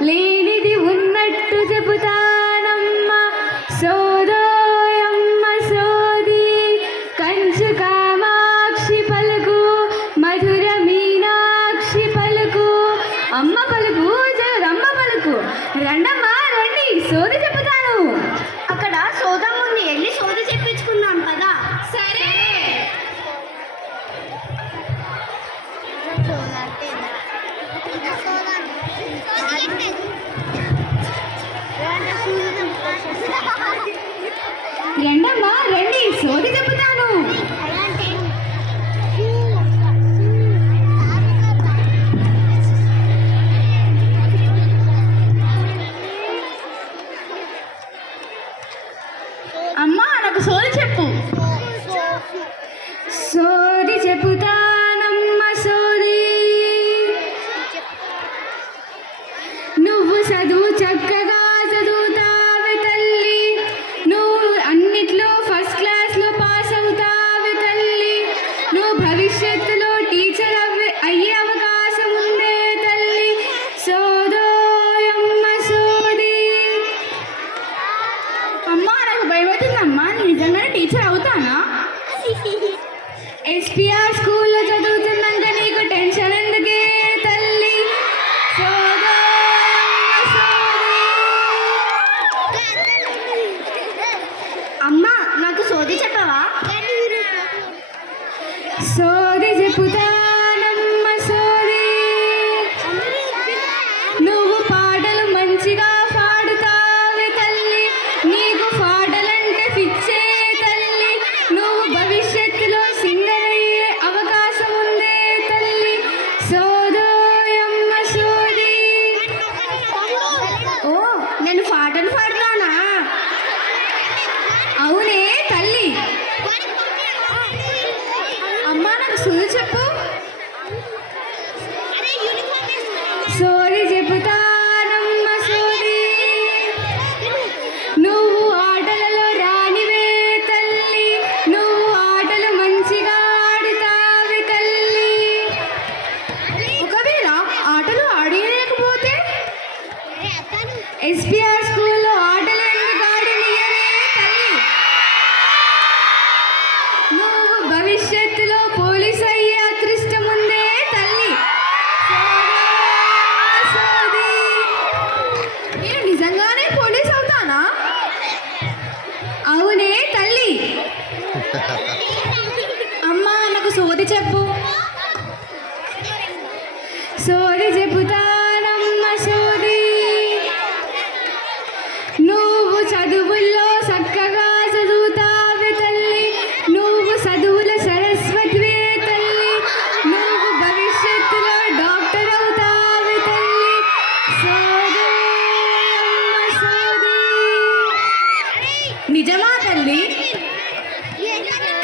Please. రండమ్మా రండి సోది చెబుతాను అమ్మా నాకు సోది చెప్పు. సోది చెబుతా ఎస్పీఆర్ స్కూల్లో చదువుతున్నాక నీకు టెన్షన్ ఎందుకే తల్లి? అమ్మ నాకు సోది చెప్పవా? సో 出去。అమ్మా నాకు సోది చెప్పు. సోది చెబుతా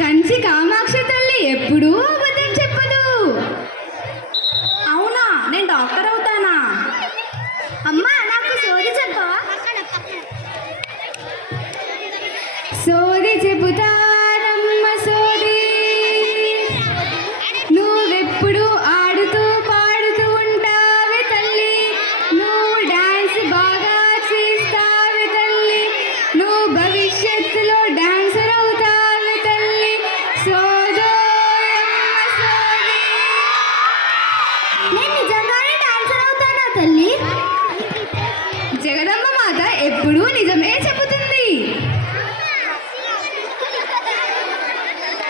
కంచి కామాక్షి తల్లి ఎప్పుడూ అబద్ధం చెప్పదు. ఎప్పుడూ నిజమే చెప్పు